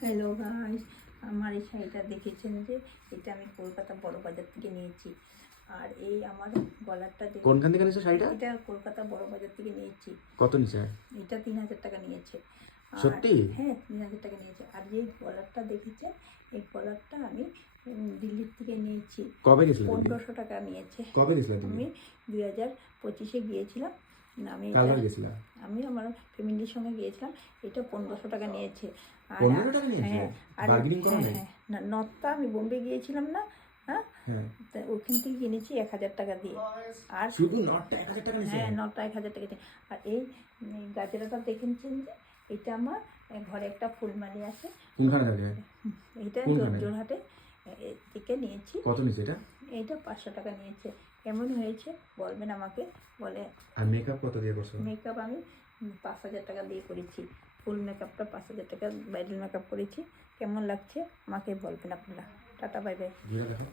Hello guys, আমার এই শাড়িটা দেখেছেন যে এটা আমি কলকাতা বড় বাজার থেকে নিয়েছি। আর এই আমার গলারটা কোনখান থেকে নিয়েছো শাড়িটা? এটা কলকাতা বড় বাজার থেকে নিয়েছি। কত নিছে? এটা 3000 টাকা নিয়েছে। আর সত্যি? হ্যাঁ, 3000 টাকা নিয়েছে। আর যে গলারটা দেখেছেন, এই গলারটা আমি দিল্লির থেকে নিয়েছি। কবে গেছিলে? 1500 টাকা নিয়েছে। কবে গেছিলে তুমি? আমি 2025-এ গিয়েছিলাম। আমি কালকে গেছিলা? আমি আমার ফ্যামিলির সঙ্গে গিয়েছিলাম। এটা 1500 টাকা নিয়েছে। 15 টাকা নিয়েছে? হ্যাঁ, আর বার্গেনিং করো নাই? না, নথটা আমি বোম্বে গিয়েছিলাম না, হ্যাঁ, হ্যাঁ, তা ওখান থেকে কিনেছি 1000 টাকা দিয়ে। আর শুধু নটটা 1000 টাকা নিয়েছে? হ্যাঁ, নটটা 1000 টাকা দিয়ে। আর এই গাজরাটা দেখেছেন যে এটা আমার ঘরে একটা ফুলমালি আছে। কোনখানে থাকে? এটা কোনখানে? জোরহাটে থেকে নিয়েছি। কত নিয়েছে এটা? এইটা 500 টাকা নিয়েছে। কেমন হয়েছে বলবেন আমাকে। বলে আর মেকআপ কত দিয়ে করছো? মেকআপ আমি 5000 টাকা দিয়ে করেছি। ফুল মেকআপটা 5000 টাকা, ব্রাইডাল মেকআপ করেছি। কেমন লাগছে আমাকে বলবেন আপনারা। Tata, bye bye. ঘুরে দেখো।